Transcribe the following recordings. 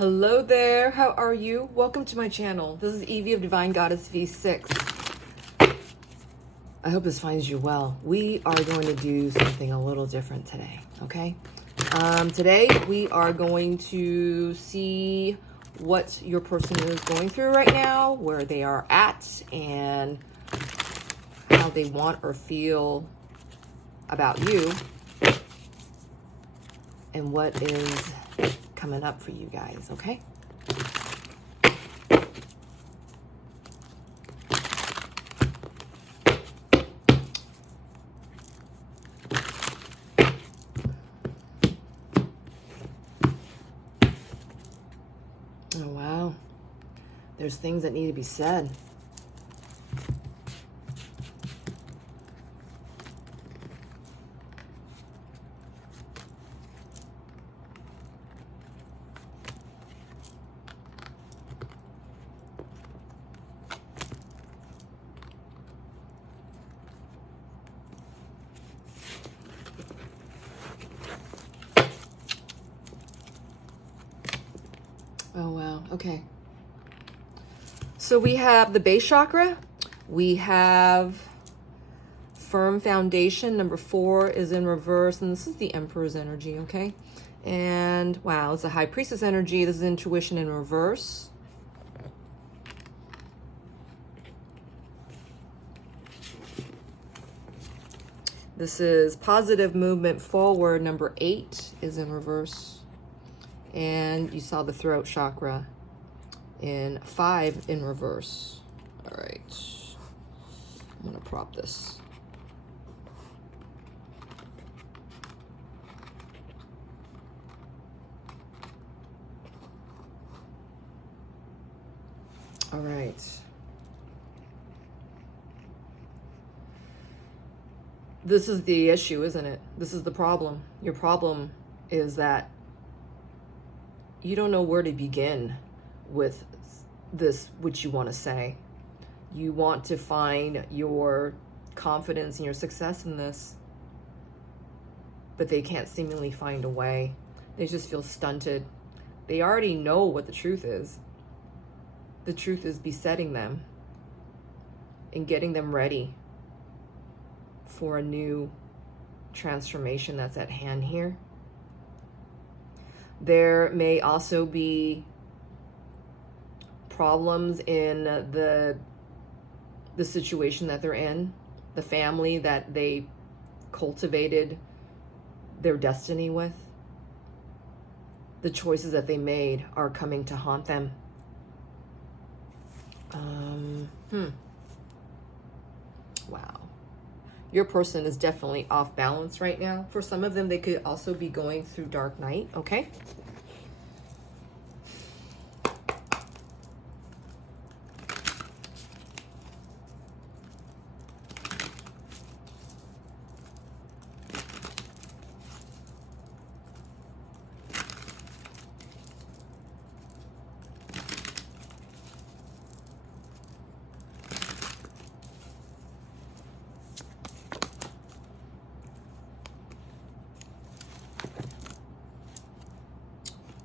Hello there, how are you? Welcome to my channel. This is Evie of Divine Goddess V6. I hope this finds you well. We are going to do something a little different today, okay? Today we are going to see what your person is going through right now, where they are at, and how they want or feel about you, and what is coming up for you guys, okay? Oh, wow. There's things that need to be said. Oh, wow. Okay. So we have the base chakra. We have firm foundation. Number 4 is in reverse. And this is the Emperor's energy, okay? And wow, it's a High Priestess energy. This is intuition in reverse. This is positive movement forward. Number 8 is in reverse. And you saw the throat chakra in 5 in reverse. All right, I'm gonna prop this. All right. This is the issue, isn't it? This is the problem. Your problem is that you don't know where to begin with this, which you want to say. You want to find your confidence and your success in this, but they can't seemingly find a way. They just feel stunted. They already know what the truth is. The truth is besetting them and getting them ready for a new transformation that's at hand here. There may also be problems in the situation that they're in, the family that they cultivated their destiny with. The choices that they made are coming to haunt them. Wow. Your person is definitely off balance right now. For some of them, they could also be going through dark night, okay?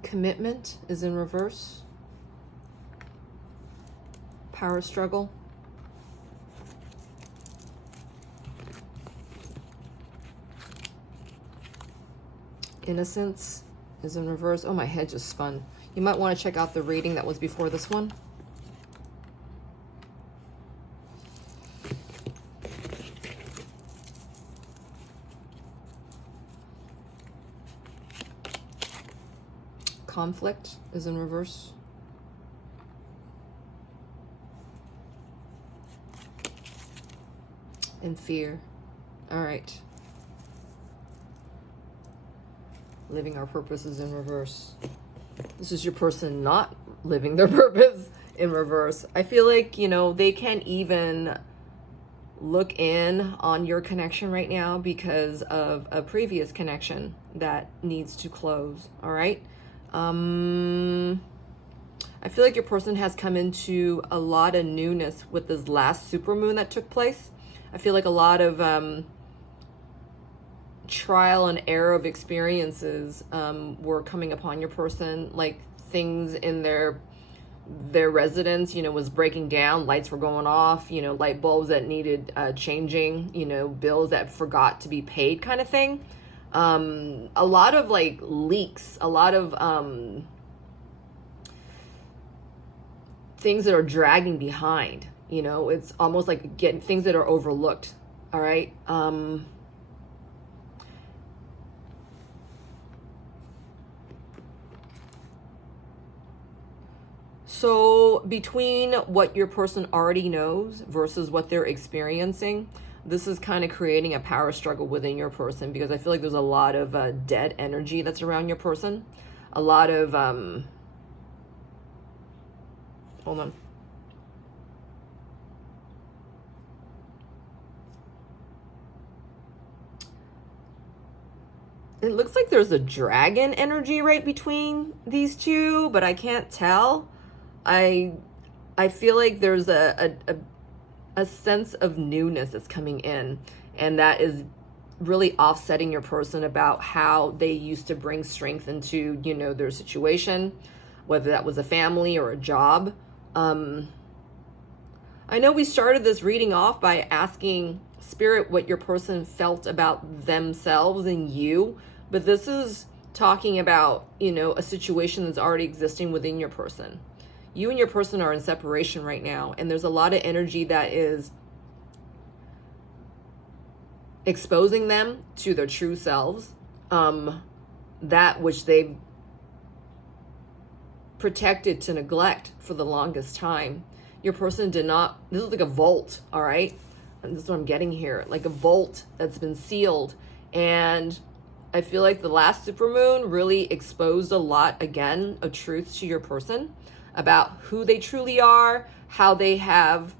Commitment is in reverse. Power struggle. Innocence is in reverse. Oh, my head just spun. You might want to check out the reading that was before this one. Conflict is in reverse. And fear. All right. Living our purpose is in reverse. This is your person not living their purpose in reverse. I feel like, you know, they can't even look in on your connection right now because of a previous connection that needs to close. All right. I feel like your person has come into a lot of newness with this last supermoon that took place. I feel like a lot of trial and error of experiences were coming upon your person, like things in their residence, was breaking down, lights were going off, light bulbs that needed changing, bills that forgot to be paid kind of thing. A lot of like leaks, a lot of things that are dragging behind, it's almost like getting things that are overlooked. All right. So between what your person already knows versus what they're experiencing, this is kind of creating a power struggle within your person, because I feel like there's a lot of dead energy that's around your person. A lot of, hold on. It looks like there's a dragon energy right between these two, but I can't tell. I feel like there's a sense of newness that's coming in, and that is really offsetting your person about how they used to bring strength into, their situation, whether that was a family or a job. I know we started this reading off by asking Spirit what your person felt about themselves and you, but this is talking about, a situation that's already existing within your person. You and your person are in separation right now, and there's a lot of energy that is exposing them to their true selves, that which they've protected to neglect for the longest time. Your person did not, this is like a vault, all right? And this is what I'm getting here, like a vault that's been sealed. And I feel like the last supermoon really exposed a lot, again, of truth to your person about who they truly are, how they have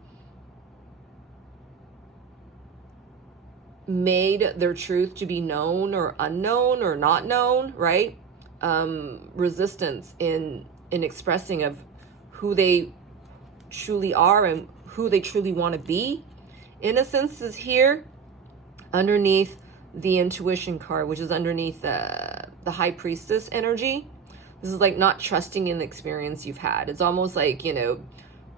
made their truth to be known or unknown or not known, right? Resistance in expressing of who they truly are and who they truly want to be. Innocence is here underneath the intuition card, which is underneath the high priestess energy. This is like not trusting in the experience you've had. It's almost like,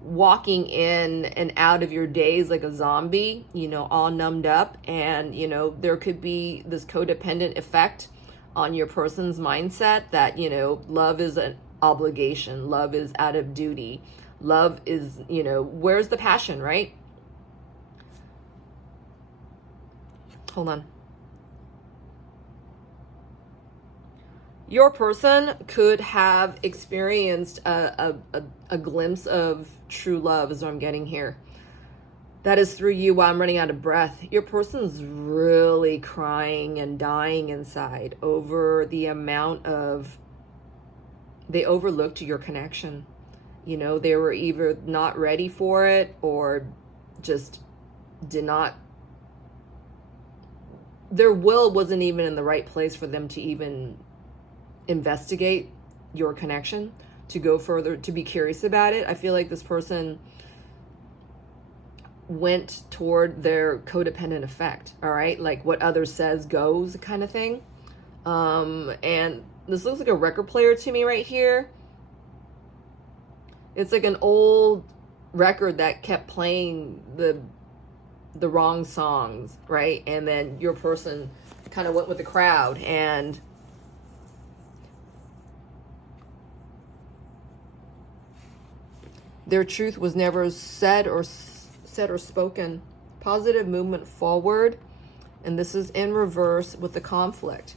walking in and out of your days like a zombie, all numbed up. And, there could be this codependent effect on your person's mindset that, love is an obligation. Love is out of duty. Love is, where's the passion, right? Hold on. Your person could have experienced a glimpse of true love, is what I'm getting here. That is through you. While I'm running out of breath, your person's really crying and dying inside over the amount of, they overlooked your connection. They were either not ready for it or just did not, their will wasn't even in the right place for them to even investigate your connection, to go further, to be curious about it. I feel like this person went toward their codependent effect, all right? Like what others says goes kind of thing. And this looks like a record player to me right here. It's like an old record that kept playing the wrong songs, right? And then your person kind of went with the crowd, and their truth was never said or spoken. Positive movement forward, and this is in reverse with the conflict.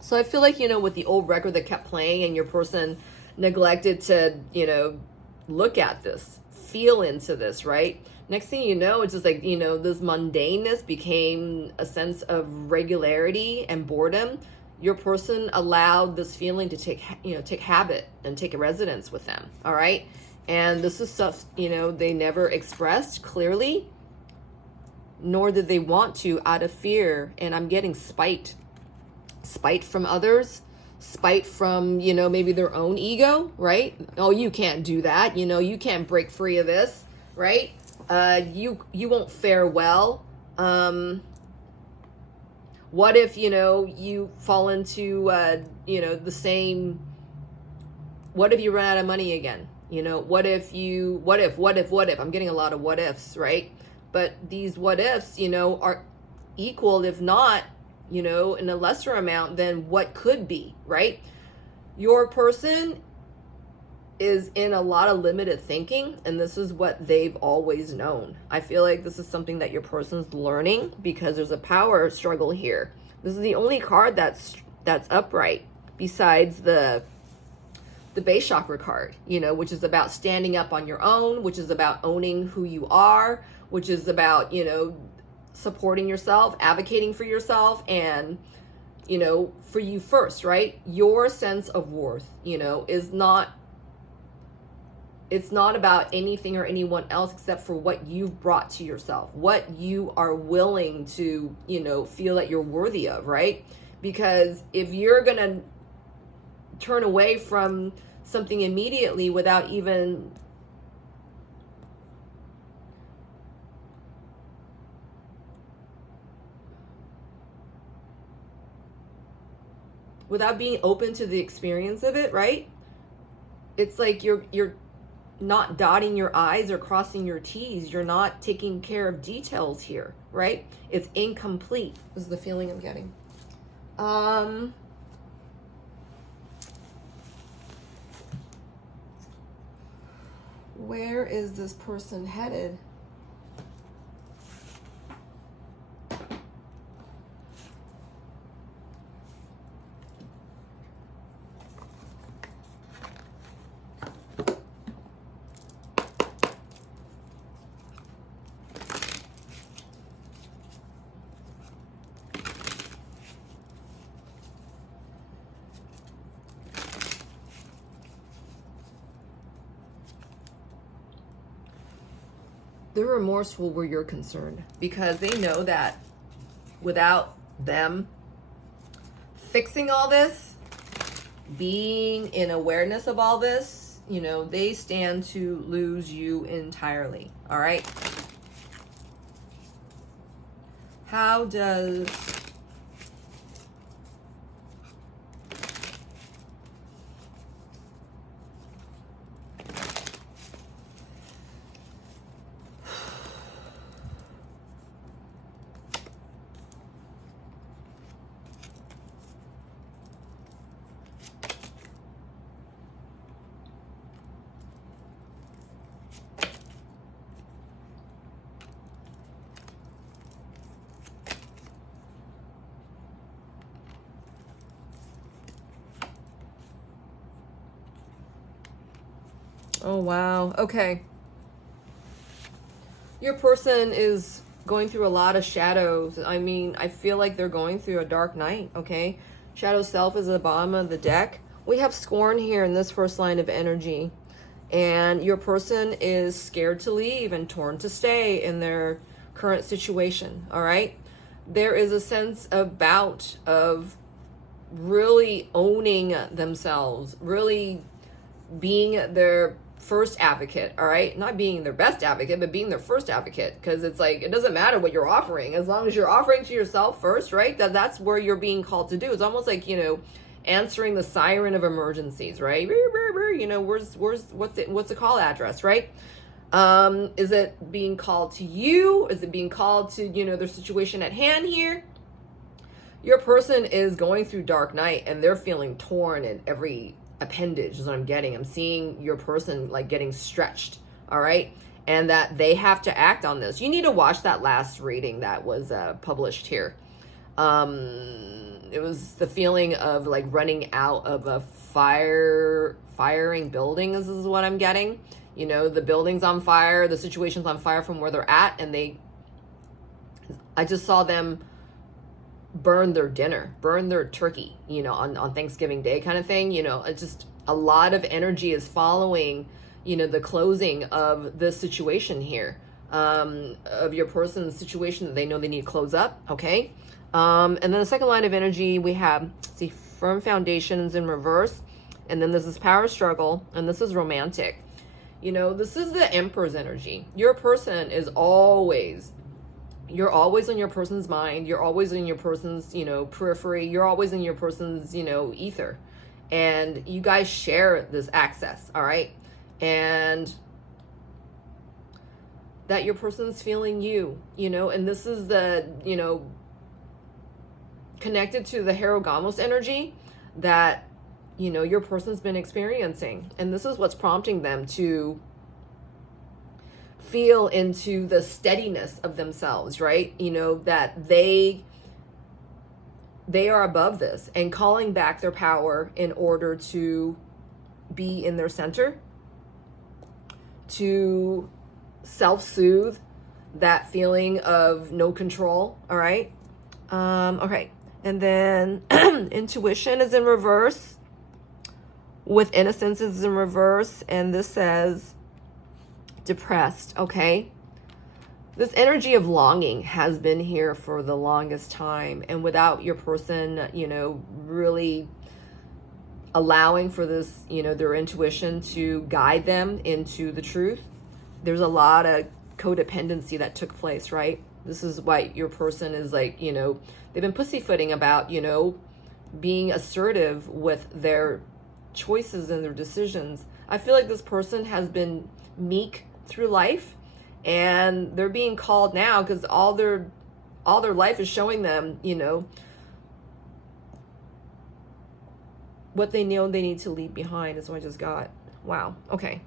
So I feel like, with the old record that kept playing and your person neglected to, look at this, feel into this, right? Next thing you know, it's just like, this mundaneness became a sense of regularity and boredom. Your person allowed this feeling to take habit and take a residence with them, all right? And this is stuff, they never expressed clearly, nor did they want to, out of fear. And I'm getting spite from others, spite from, maybe their own ego, right? Oh, you can't do that. You can't break free of this, right? You won't fare well. What if, you fall into, the same What if you run out of money again? You know, what if, I'm getting a lot of what ifs, right? But these what ifs, you know, are equal, if not, you know, in a lesser amount than what could be, right? Your person is in a lot of limited thinking, and this is what they've always known. I feel like this is something that your person's learning, because there's a power struggle here. This is the only card that's upright besides the base chakra card, you know, which is about standing up on your own, which is about owning who you are, which is about, you know, supporting yourself, advocating for yourself, and, you know, for you first, right? Your sense of worth, you know, is not, it's not about anything or anyone else except for what you've brought to yourself, what you are willing to, you know, feel that you're worthy of, right? Because if you're going to turn away from something immediately without even being open to the experience of it, right? It's like you're not dotting your I's or crossing your T's. You're not taking care of details here, right? It's incomplete, is the feeling I'm getting. Where is this person headed? They're remorseful where you're concerned, because they know that without them fixing all this, being in awareness of all this, you know, they stand to lose you entirely. All right. How does oh, wow. Okay. Your person is going through a lot of shadows. I mean, I feel like they're going through a dark night, okay? Shadow self is at the bottom of the deck. We have scorn here in this first line of energy. And your person is scared to leave and torn to stay in their current situation, all right? There is a sense of really owning themselves, really being their first advocate, all right? Not being their best advocate, but being their first advocate, because it's like, it doesn't matter what you're offering, as long as you're offering to yourself first, right? That's where you're being called to do. It's almost like, you know, answering the siren of emergencies, right? You know, what's the call address, right? Is it being called to you? Is it being called to, you know, their situation at hand here? Your person is going through dark night, and they're feeling torn in every appendage is what I'm getting. I'm seeing your person like getting stretched, all right? And that they have to act on this. You need to watch that last reading that was published here. It was the feeling of like running out of a firing building. This is what I'm getting. You know, the building's on fire, the situation's on fire from where they're at, and I just saw them burn their dinner, burn their turkey, you know, on Thanksgiving Day kind of thing. You know, it's just a lot of energy is following, you know, the closing of this situation here, of your person's situation that they know they need to close up, okay? And then the second line of energy, we have, see, firm foundations in reverse, and then this is power struggle, and this is romantic. You know, this is the Emperor's energy. Your person is always, you're always on your person's mind. You're always in your person's, you know, periphery. You're always in your person's, you know, ether. and you guys share this access, all right? And that your person's feeling you, and this is the, connected to the Herogamos energy that, your person's been experiencing. And this is what's prompting them to feel into the steadiness of themselves, right? That they are above this and calling back their power in order to be in their center, to self-soothe that feeling of no control. All right. Okay. And then intuition is in reverse, with innocence is in reverse, and this says depressed. Okay. This energy of longing has been here for the longest time, and without your person, really allowing for this, their intuition to guide them into the truth, there's a lot of codependency that took place, right? This is why your person is like, they've been pussyfooting about, being assertive with their choices and their decisions. I feel like this person has been meek through life, and they're being called now because all their life is showing them, what they know they need to leave behind is what I just got. Wow. Okay.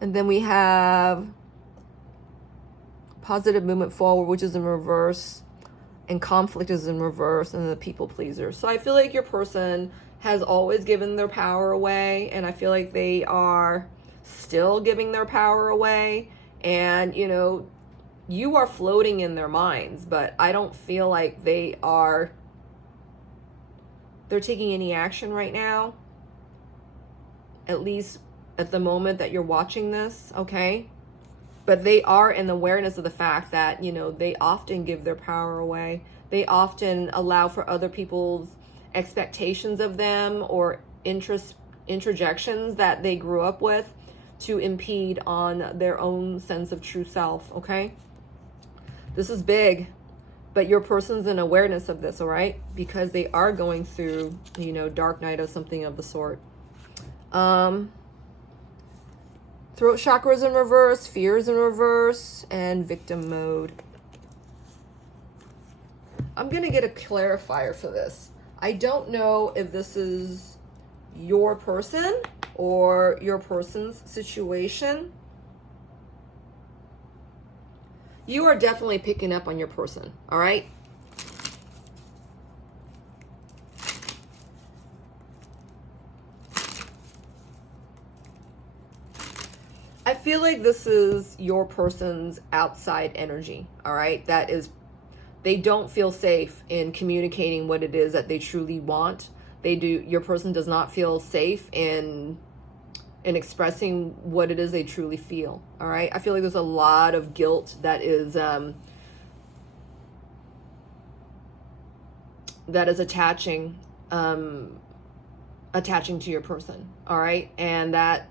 And then we have positive movement forward, which is in reverse, and conflict is in reverse, and the people pleaser. So I feel like your person has always given their power away, and I feel like they are still giving their power away, and you are floating in their minds, but I don't feel like they're taking any action right now, at least at the moment that you're watching this. Okay. But they are in the awareness of the fact that, they often give their power away. They often allow for other people's expectations of them or interjections that they grew up with to impede on their own sense of true self. Okay. This is big, but your person's in awareness of this. All right. Because they are going through, dark night or something of the sort. Throat chakra is in reverse, fear is in reverse, and victim mode. I'm going to get a clarifier for this. I don't know if this is your person or your person's situation. You are definitely picking up on your person, all right? I feel like this is your person's outside energy, all right? That is, they don't feel safe in communicating what it is that they truly want. Your person does not feel safe in expressing what it is they truly feel, all right? I feel like there's a lot of guilt that is attaching to your person, all right? And that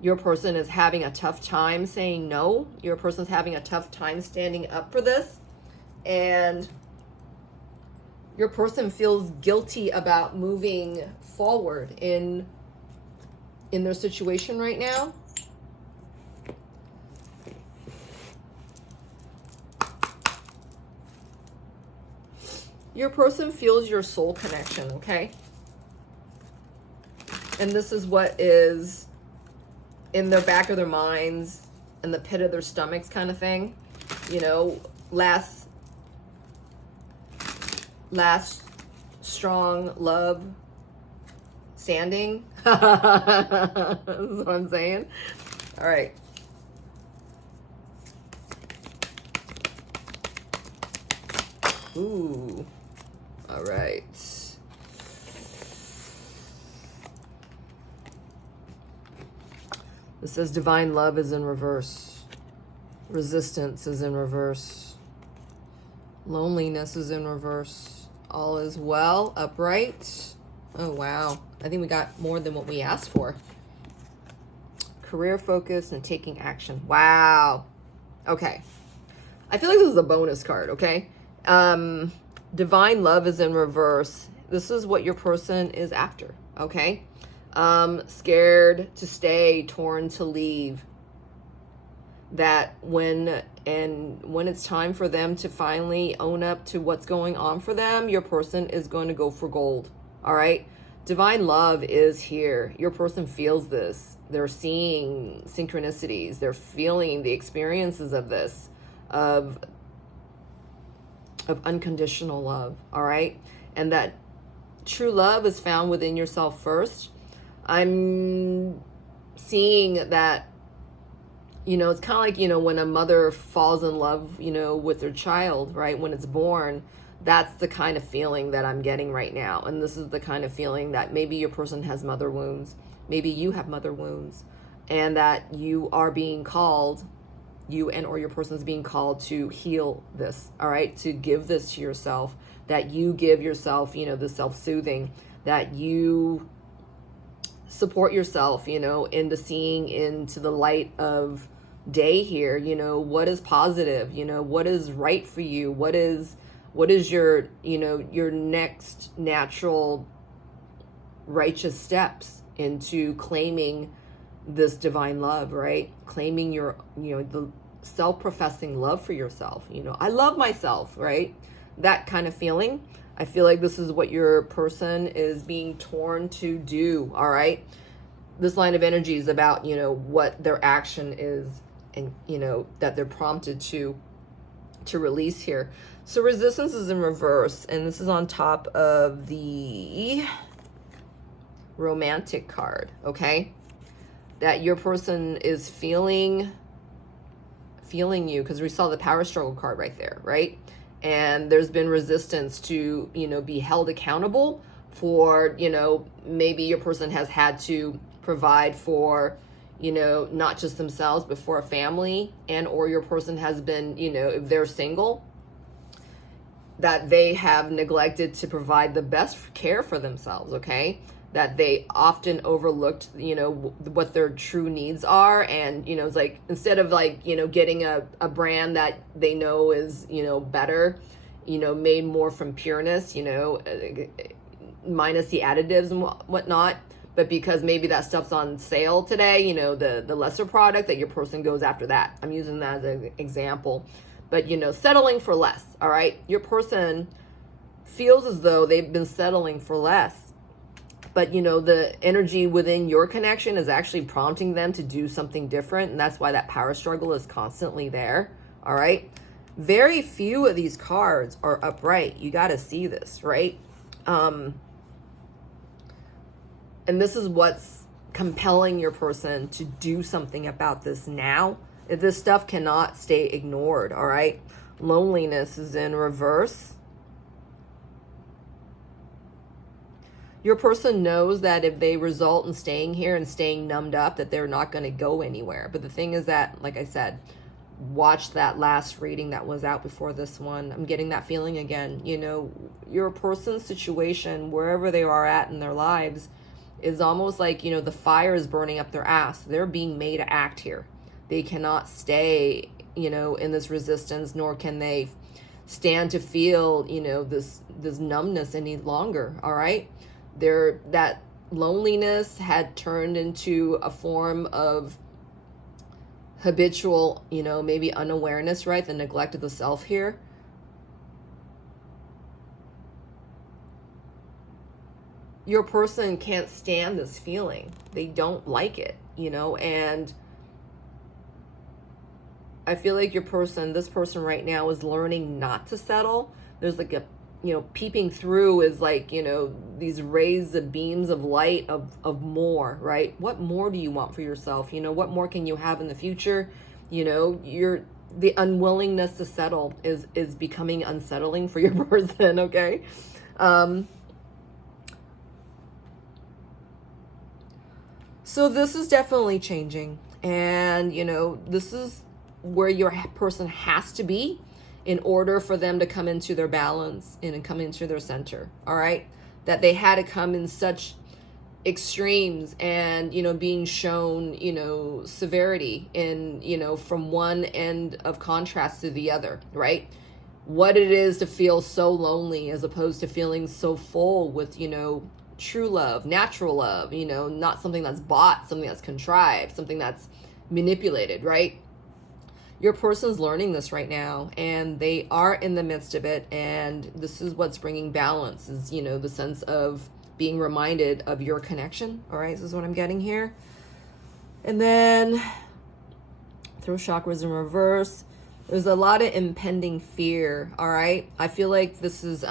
your person is having a tough time saying no. Your person's having a tough time standing up for this. And your person feels guilty about moving forward in their situation right now. Your person feels your soul connection, okay? And this is what is in the back of their minds, in the pit of their stomachs kind of thing. Last strong love standing. That's what I'm saying. All right. Ooh. All right. It says divine love is in reverse. Resistance is in reverse. Loneliness is in reverse. All is well, upright. Oh, wow. I think we got more than what we asked for. Career focus and taking action. Wow. Okay. I feel like this is a bonus card, okay? Divine love is in reverse. This is what your person is after, okay? Scared to stay, torn to leave. That when it's time for them to finally own up to what's going on for them, your person is going to go for gold, all right? Divine love is here. Your person feels this. They're seeing synchronicities. They're feeling the experiences of this, of unconditional love, all right? And that true love is found within yourself first. I'm seeing that, you know, it's kind of like, you know, when a mother falls in love, you know, with her child, right? When it's born, that's the kind of feeling that I'm getting right now. And this is the kind of feeling that maybe your person has mother wounds. Maybe you have mother wounds, and that you are being called, you and or your person is being called to heal this, all right? To give this to yourself, that you give yourself, you know, the self-soothing, that you support yourself, you know, into seeing into the light of day here, you know, what is positive, you know, what is right for you, what is your, you know, your next natural righteous steps into claiming this divine love, right? Claiming your, you know, the self-professing love for yourself. You know, I love myself, right? That kind of feeling. I feel like this is what your person is being torn to do, all right? This line of energy is about, you know, what their action is, and, you know, that they're prompted to release here. So resistance is in reverse, and this is on top of the romantic card, okay? That your person is feeling you, because we saw the power struggle card right there, right? And there's been resistance to, you know, be held accountable for, you know, maybe your person has had to provide for, you know, not just themselves, but for a family, and or your person has been, you know, if they're single, that they have neglected to provide the best care for themselves, okay? That they often overlooked, you know, what their true needs are. And, you know, it's like, instead of like, you know, getting a brand that they know is, you know, better, you know, made more from pureness, you know, minus the additives and whatnot, but because maybe that stuff's on sale today, you know, the lesser product, that your person goes after that. I'm using that as an example. But, you know, settling for less, all right? Your person feels as though they've been settling for less. But, you know, the energy within your connection is actually prompting them to do something different. And that's why that power struggle is constantly there, all right? Very few of these cards are upright. You got to see this, right? And this is what's compelling your person to do something about this now. This stuff cannot stay ignored, all right? Loneliness is in reverse. Your person knows that if they result in staying here and staying numbed up, that they're not going to go anywhere. But the thing is that, like I said, watch that last reading that was out before this one. I'm getting that feeling again. You know, your person's situation, wherever they are at in their lives, is almost like, you know, the fire is burning up their ass. They're being made to act here. They cannot stay, you know, in this resistance, nor can they stand to feel, you know, this numbness any longer, all right? That loneliness had turned into a form of habitual, you know, maybe unawareness, right? The neglect of the self here. Your person can't stand this feeling. They don't like it, you know, and I feel like this person right now is learning not to settle. There's like a, you know, peeping through is like, you know, these rays of beams of light of more, right? What more do you want for yourself? You know, what more can you have in the future? You know, the unwillingness to settle is becoming unsettling for your person, okay? So this is definitely changing. And, you know, this is where your person has to be in order for them to come into their balance and come into their center, all right? That they had to come in such extremes and, you know, being shown, you know, severity in, you know, from one end of contrast to the other, right? what it is to feel so lonely as opposed to feeling so full with, you know, true love, natural love, you know, not something that's bought, something that's contrived, something that's manipulated, right? Your person's learning this right now, and they are in the midst of it, and this is what's bringing balance, is, you know, the sense of being reminded of your connection. All right, this is what I'm getting here. And then throat chakras in reverse. There's a lot of impending fear, all right? I feel like this is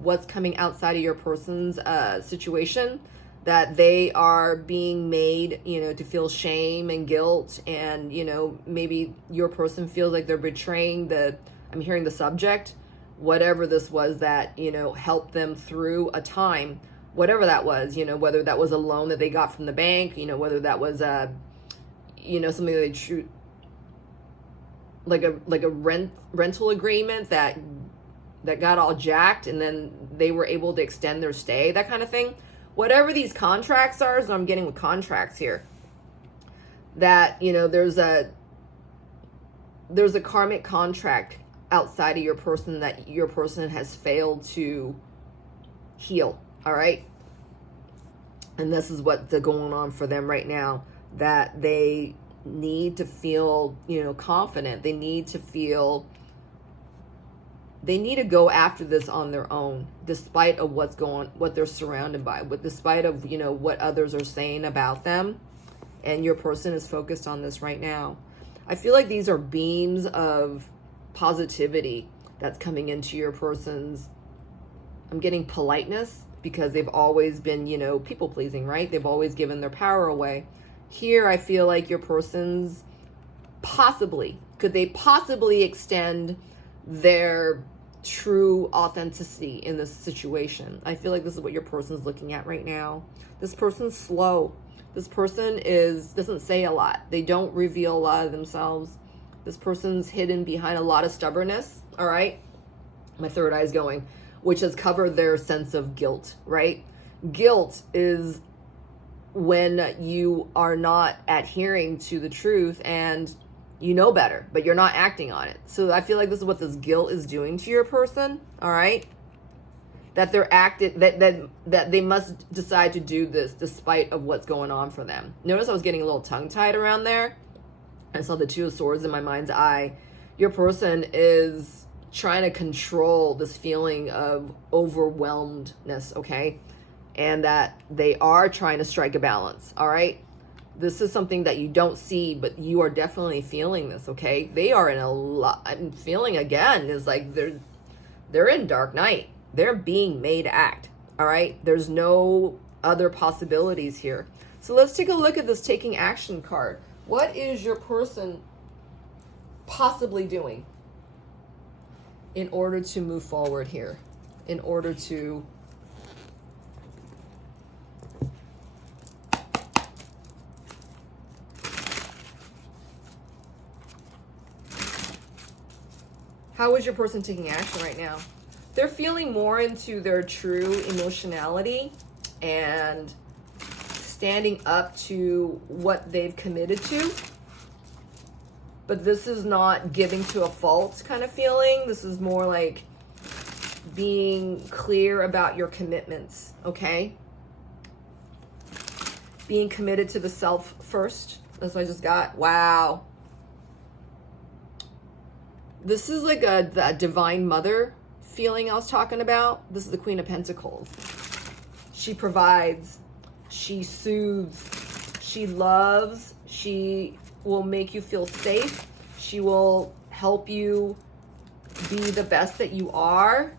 what's coming outside of your person's situation, that they are being made, you know, to feel shame and guilt, and, you know, maybe your person feels like they're betraying I'm hearing the subject, whatever this was that, you know, helped them through a time, whatever that was, you know, whether that was a loan that they got from the bank, you know, whether that was you know, something that like a rental agreement that got all jacked, and then they were able to extend their stay, that kind of thing. Whatever these contracts are, so I'm getting with contracts here, that, you know, there's a karmic contract outside of your person that your person has failed to heal, all right? And this is what's going on for them right now, that they need to feel, you know, confident. They need to go after this on their own, despite of what they're surrounded by, despite of, you know, what others are saying about them. And your person is focused on this right now. I feel like these are beams of positivity that's coming into your person's, I'm getting politeness, because they've always been, you know, people pleasing, right? They've always given their power away. Here, I feel like your person's could they possibly extend their true authenticity in this situation? I feel like this is what your person's looking at right now. This person's slow. This person doesn't say a lot. They don't reveal a lot of themselves. This person's hidden behind a lot of stubbornness, all right? My third eye is going, which has covered their sense of guilt, right? Guilt is when you are not adhering to the truth and you know better, but you're not acting on it. So I feel like this is what this guilt is doing to your person, all right? That they're that they must decide to do this despite of what's going on for them. Notice I was getting a little tongue-tied around there. I saw the Two of Swords in my mind's eye. Your person is trying to control this feeling of overwhelmedness, okay? And that they are trying to strike a balance, all right? This is something that you don't see, but you are definitely feeling this, okay? They are in a lot, I'm feeling again, is like they're in dark night. They're being made to act, all right? There's no other possibilities here. So let's take a look at this taking action card. What is your person possibly doing in order to move forward here? In order to how is your person taking action right now? They're feeling more into their true emotionality and standing up to what they've committed to. But this is not giving to a fault kind of feeling. This is more like being clear about your commitments, okay? Being committed to the self first. That's what I just got. Wow. This is like a divine mother feeling I was talking about. This is the Queen of Pentacles. She provides, she soothes, she loves, she will make you feel safe. She will help you be the best that you are.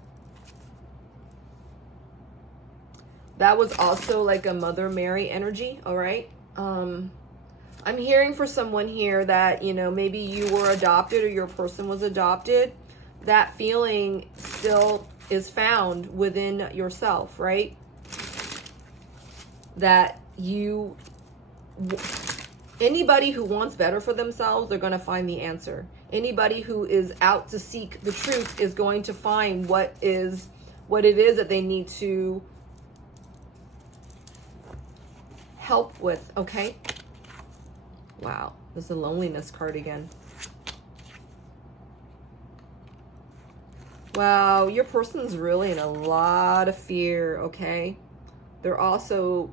That was also like a Mother Mary energy, all right? I'm hearing for someone here that, you know, maybe you were adopted or your person was adopted. That feeling still is found within yourself, right? That anybody who wants better for themselves, they're going to find the answer. Anybody who is out to seek the truth is going to find what it is that they need to help with, okay? Wow, this is the loneliness card again. Wow, your person's really in a lot of fear, okay? They're also,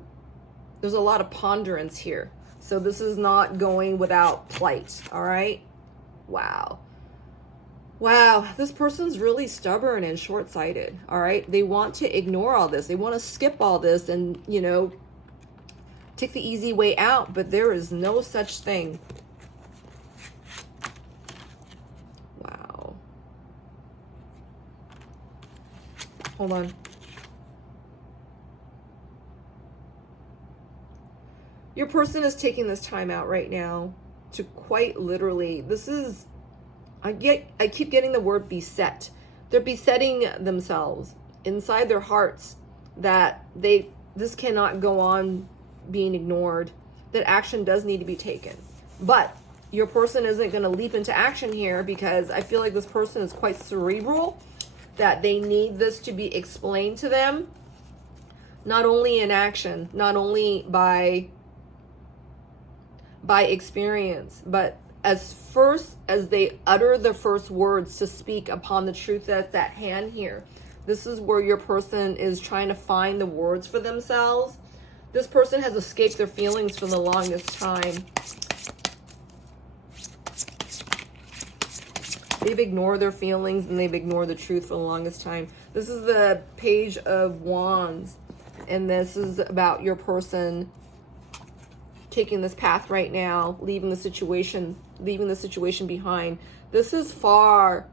there's a lot of ponderance here. So this is not going without plight, all right? Wow. Wow, this person's really stubborn and short-sighted, all right? They want to ignore all this. They want to skip all this and, you know, take the easy way out, but there is no such thing. Wow. Hold on. Your person is taking this time out right now to quite literally, this is, I keep getting the word beset. They're besetting themselves inside their hearts that this cannot go on being ignored, that action does need to be taken. But your person isn't going to leap into action here because I feel like this person is quite cerebral, that they need this to be explained to them, not only in action, not only by experience, but as they utter the first words to speak upon the truth that's at hand here. This is where your person is trying to find the words for themselves. This person has escaped their feelings for the longest time. They've ignored their feelings and they've ignored the truth for the longest time. This is the Page of Wands, and this is about your person taking this path right now, leaving the situation behind. This is far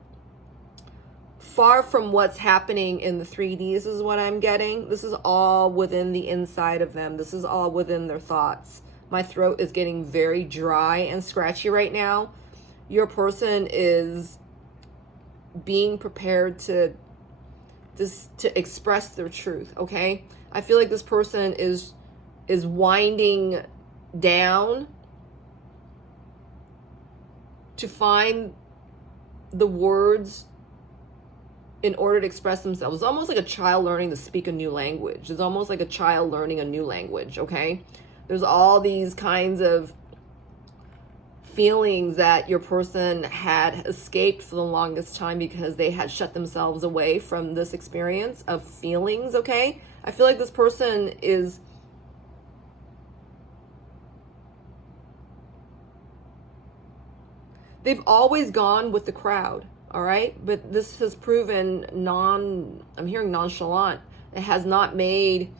from what's happening in the 3D. This is what I'm getting. This is all within the inside of them. This is all within their thoughts. My throat is getting very dry and scratchy right now. Your person is being prepared to express their truth, okay? I feel like this person is winding down to find the words in order to express themselves. It's almost like a child learning to speak a new language. It's almost like a child learning a new language, okay? There's all these kinds of feelings that your person had escaped for the longest time because they had shut themselves away from this experience of feelings, okay? I feel like this person is they've always gone with the crowd, all right? But this has proven I'm hearing nonchalant. It has not made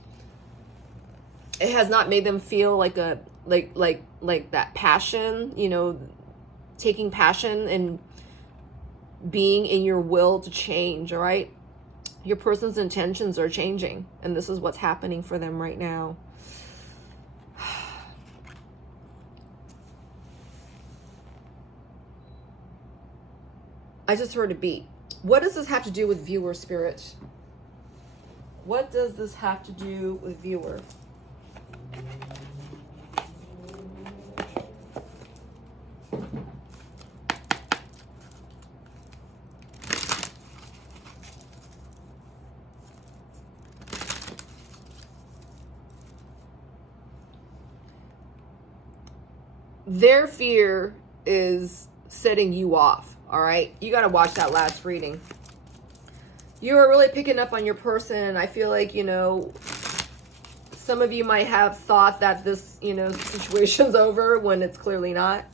them feel like that passion, you know, taking passion and being in your will to change, all right? Your person's intentions are changing, and this is what's happening for them right now. I just heard a beat. What does this have to do with viewer, Spirit? What does this have to do with viewer? Their fear is setting you off, all right? You got to watch that last reading. You are really picking up on your person. I feel like, you know, some of you might have thought that this, you know, situation's over when it's clearly not.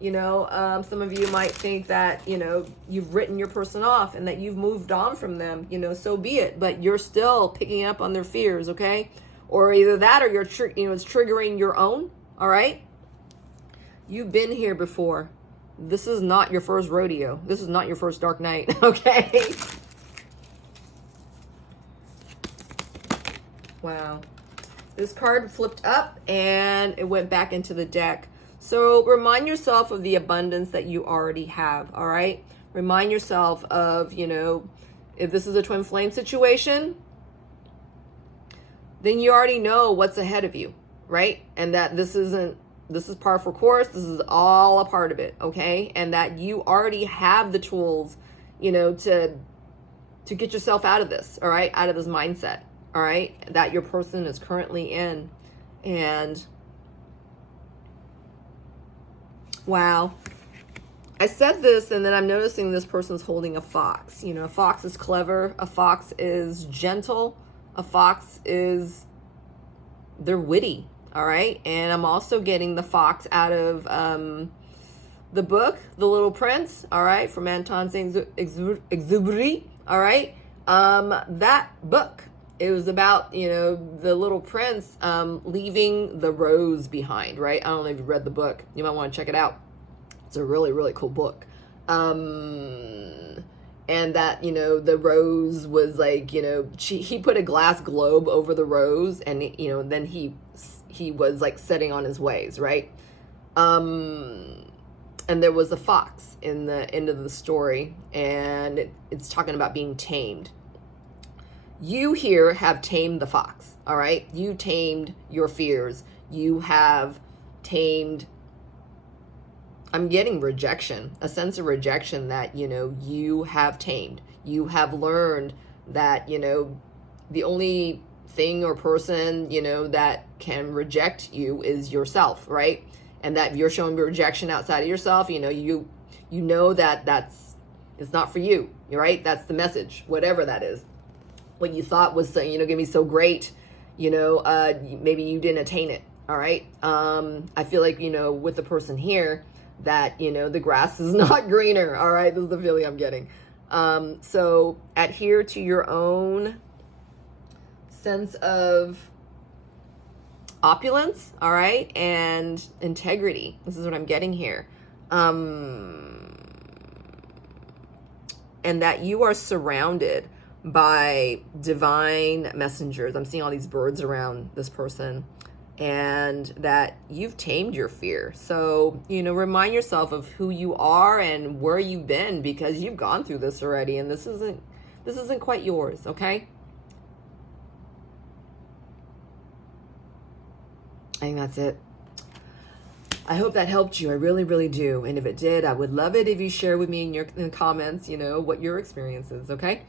You know, some of you might think that, you know, you've written your person off and that you've moved on from them, you know, so be it. But you're still picking up on their fears, okay? Or either that or it's triggering your own, all right? You've been here before. This is not your first rodeo. This is not your first dark night, okay? Wow. This card flipped up and it went back into the deck. So remind yourself of the abundance that you already have, all right? Remind yourself of, you know, if this is a twin flame situation, then you already know what's ahead of you, right? And that this is par for course. This is all a part of it, okay? And that you already have the tools, you know, to get yourself out of this, all right? Out of this mindset, all right? That your person is currently in. And wow. I said this, and then I'm noticing this person's holding a fox. You know, a fox is clever. A fox is gentle. A fox is, they're witty. All right. And I'm also getting the fox out of the book, The Little Prince. All right. From Anton Saint-Exupéry. All right. That book, it was about, you know, the little prince leaving the rose behind. Right. I don't know if you've read the book. You might want to check it out. It's a really, really cool book. And that, you know, the rose was like, you know, he put a glass globe over the rose, and, you know, then he was like setting on his ways, right? And there was a fox in the end of the story, and it's talking about being tamed. You here have tamed the fox, all right? You tamed your fears. You have tamed, I'm getting rejection, a sense of rejection that, you know, you have tamed. You have learned that, you know, the only thing or person, you know, that can reject you is yourself, right? And that if you're showing rejection outside of yourself, you know, you know that it's not for you, right? That's the message, whatever that is. What you thought was, you know, gonna be so great, you know, maybe you didn't attain it, all right? I feel like, you know, with the person here, that, you know, the grass is not greener. All right. This is the feeling I'm getting. So adhere to your own sense of opulence. All right. And integrity. This is what I'm getting here. And that you are surrounded by divine messengers. I'm seeing all these birds around this person. And that you've tamed your fear. So, you know, remind yourself of who you are and where you've been, because you've gone through this already, and this isn't quite yours, okay? I think that's it. I hope that helped you. I really, really do. And if it did, I would love it if you share with me in the comments, you know, what your experience is, okay?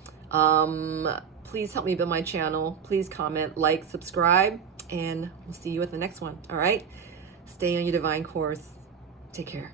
Please help me build my channel. Please comment, like, subscribe. And we'll see you at the next one. All right. Stay on your divine course. Take care.